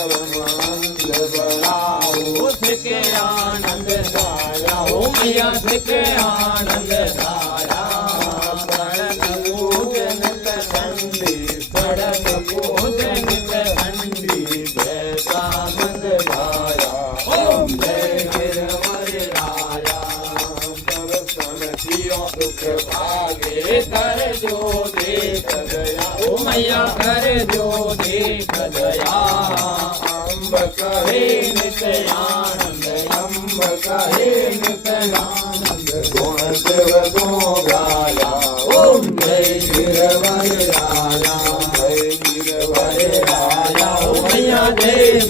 परमानंद बढ़ाओ सिके आनंद धारा हो मैया सिके आनंद धारा सड़क पूजन ठंडी सड़क पूजन ठंडी वैसानंद धारा ओम जय गिरवर राया दर्शन कियो दुख भागे कर जो देख दया ओ मैया कर जो देख दया अम्ब कहे हे नित्यानंद अम्ब कहे नित्यानंद गुण देव गो गाया ओम जय गिरवर राया जय गिरवर राया ओ मैया जय